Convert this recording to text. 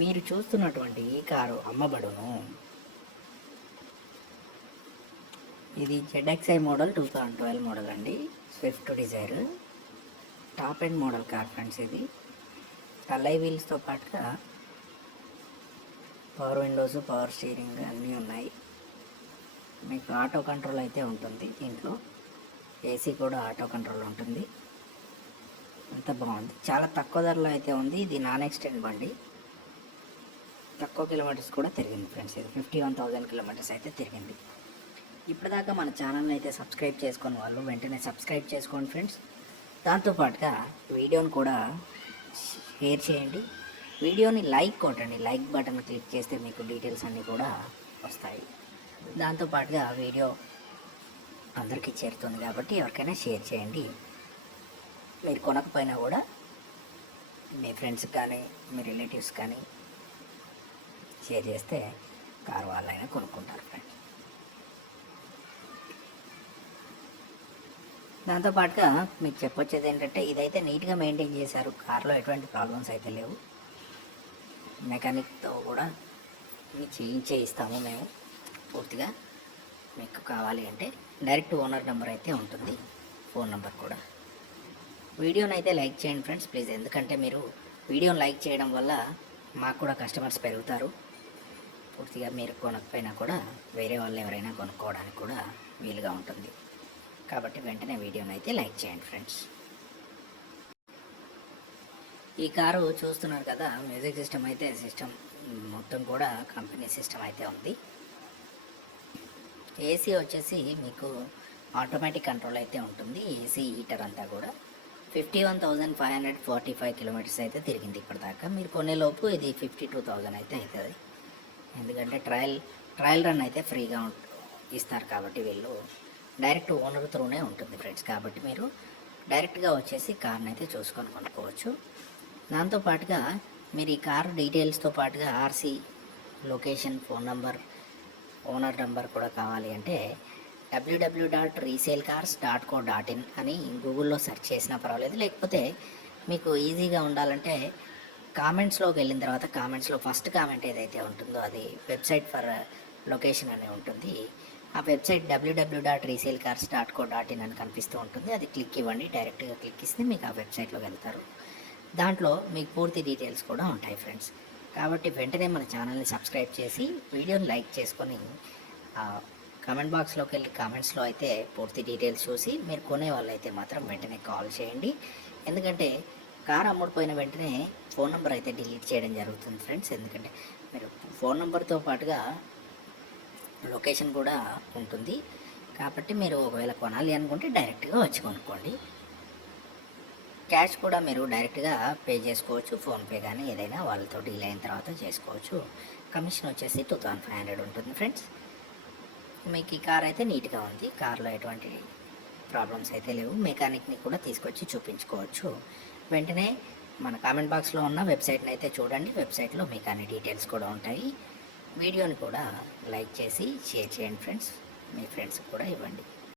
మీరు చూస్తున్నటువంటి ఈ కారు అమ్మబడును. ఇది ZXi మోడల్ 2012 మోడల్ అండి. Swift Dzire top end model car friends. ఇది అలై వీల్స్తో పాటుగా పవర్ విండోస్, పవర్ స్టీరింగ్ అన్నీ ఉన్నాయి. మీకు ఆటో కంట్రోల్ అయితే ఉంటుంది. దీంట్లో ఏసీ కూడా ఆటో కంట్రోల్ ఉంటుంది. అంత బాగుంది. చాలా తక్కువ ధరలో అయితే ఉంది. ఇది నాన్ ఎక్స్టెండ్ బండి. తక్కువ కిలోమీటర్స్ కూడా తిరిగింది ఫ్రెండ్స్. ఇది 51,000 కిలోమీటర్స్ అయితే తిరిగింది. ఇప్పటిదాకా మన ఛానల్ని అయితే సబ్స్క్రైబ్ చేసుకుని వాళ్ళు వెంటనే సబ్స్క్రైబ్ చేసుకోండి ఫ్రెండ్స్. దాంతోపాటుగా వీడియోని కూడా షేర్ చేయండి. వీడియోని లైక్ కొట్టండి. లైక్ బటన్ క్లిక్ చేస్తే మీకు డీటెయిల్స్ అన్నీ కూడా వస్తాయి. దాంతోపాటుగా వీడియో అందరికీ చేరుతుంది కాబట్టి ఎవరికైనా షేర్ చేయండి. మీరు కొనకపోయినా కూడా మీ ఫ్రెండ్స్ కానీ మీ రిలేటివ్స్ కానీ షేర్ చేస్తే కారు వాళ్ళైనా కొనుక్కుంటారు ఫ్రెండ్స్. దాంతోపాటుగా మీకు చెప్పొచ్చేది ఏంటంటే ఇదైతే నీట్గా మెయింటైన్ చేశారు. కార్లో ఎటువంటి ప్రాబ్లమ్స్ అయితే లేవు. మెకానిక్తో కూడా చేయించే ఇస్తాము మేము పూర్తిగా. మీకు కావాలి అంటే డైరెక్ట్ ఓనర్ నెంబర్ అయితే ఉంటుంది, ఫోన్ నెంబర్ కూడా. వీడియోని అయితే లైక్ చేయండి ఫ్రెండ్స్ ప్లీజ్. ఎందుకంటే మీరు వీడియోని లైక్ చేయడం వల్ల మాకు కూడా కస్టమర్స్ పెరుగుతారు. పూర్తిగా మీరు కొనకపోయినా కూడా వేరే వాళ్ళు ఎవరైనా కొనుక్కోవడానికి కూడా వీలుగా ఉంటుంది. కాబట్టి వెంటనే వీడియోని అయితే లైక్ చేయండి ఫ్రెండ్స్. ఈ కారు చూస్తున్నారు కదా, మ్యూజిక్ సిస్టమ్ అయితే మొత్తం కూడా కంపెనీ సిస్టమ్ అయితే ఉంది. ఏసీ వచ్చేసి మీకు ఆటోమేటిక్ కంట్రోల్ అయితే ఉంటుంది. ఏసీ హీటర్ అంతా కూడా 51,545 కిలోమీటర్స్ అయితే తిరిగింది ఇప్పటిదాకా. మీరు కొనేలోపు ఇది 52,000 అయితే అవుతుంది. ఎందుకంటే ట్రయల్ రన్ అయితే ఫ్రీగా ఇస్తారు కాబట్టి వీళ్ళు డైరెక్ట్ ఓనర్ త్రూనే ఉంటుంది ఫ్రెండ్స్. కాబట్టి మీరు డైరెక్ట్గా వచ్చేసి కార్ని అయితే చూసుకొని కొనుక్కోవచ్చు. దాంతోపాటుగా మీరు ఈ కారు డీటెయిల్స్తో పాటుగా RC, location, phone number, owner number కూడా కావాలి అంటే www.resaleCars.co.in అని గూగుల్లో సెర్చ్ చేసినా పర్వాలేదు. లేకపోతే మీకు ఈజీగా ఉండాలంటే కామెంట్స్లోకి వెళ్ళిన తర్వాత కామెంట్స్లో ఫస్ట్ కామెంట్ ఏదైతే ఉంటుందో అది వెబ్సైట్ ఫర్ లొకేషన్ అని ఉంటుంది. ఆ వెబ్సైట్ www.resaleCars.co.in అని కనిపిస్తూ ఉంటుంది. అది క్లిక్ ఇవ్వండి. డైరెక్ట్గా క్లిక్ ఇస్తే మీకు ఆ వెబ్సైట్లోకి వెళ్తారు. దాంట్లో మీకు పూర్తి డీటెయిల్స్ కూడా ఉంటాయి ఫ్రెండ్స్. కాబట్టి వెంటనే మన ఛానల్ని సబ్స్క్రైబ్ చేసి వీడియోని లైక్ చేసుకొని కామెంట్ బాక్స్లోకి వెళ్ళి కామెంట్స్లో అయితే పూర్తి డీటెయిల్స్ చూసి మీరు కొనే వాళ్ళైతే మాత్రం వెంటనే కాల్ చేయండి. ఎందుకంటే కార్ అమ్ముడిపోయిన వెంటనే ఫోన్ నెంబర్ అయితే డిలీట్ చేయడం జరుగుతుంది ఫ్రెండ్స్. ఎందుకంటే మీరు ఫోన్ నెంబర్తో పాటుగా లొకేషన్ కూడా ఉంటుంది. కాబట్టి మీరు ఒకవేళ కొనాలి అనుకుంటే డైరెక్ట్గా వచ్చి కొనుక్కోండి. క్యాష్ కూడా మీరు డైరెక్ట్గా పే చేసుకోవచ్చు. ఫోన్పే కానీ ఏదైనా వాళ్ళతో డీల్ అయిన తర్వాత చేసుకోవచ్చు. కమిషన్ వచ్చేసి 2,500 ఉంటుంది ఫ్రెండ్స్. మీకు ఈ కార్ అయితే నీట్గా ఉంది. కార్లో ఎటువంటి ప్రాబ్లమ్స్ అయితే లేవు. మెకానిక్ని కూడా తీసుకొచ్చి చూపించుకోవచ్చు. వెంటనే మన కామెంట్ బాక్స్లో ఉన్న వెబ్సైట్ని అయితే చూడండి. వెబ్సైట్లో మీకు అన్ని డీటెయిల్స్ కూడా ఉంటాయి. వీడియోని కూడా లైక్ చేసి షేర్ చేయండి ఫ్రెండ్స్. మీ ఫ్రెండ్స్కి కూడా ఇవ్వండి.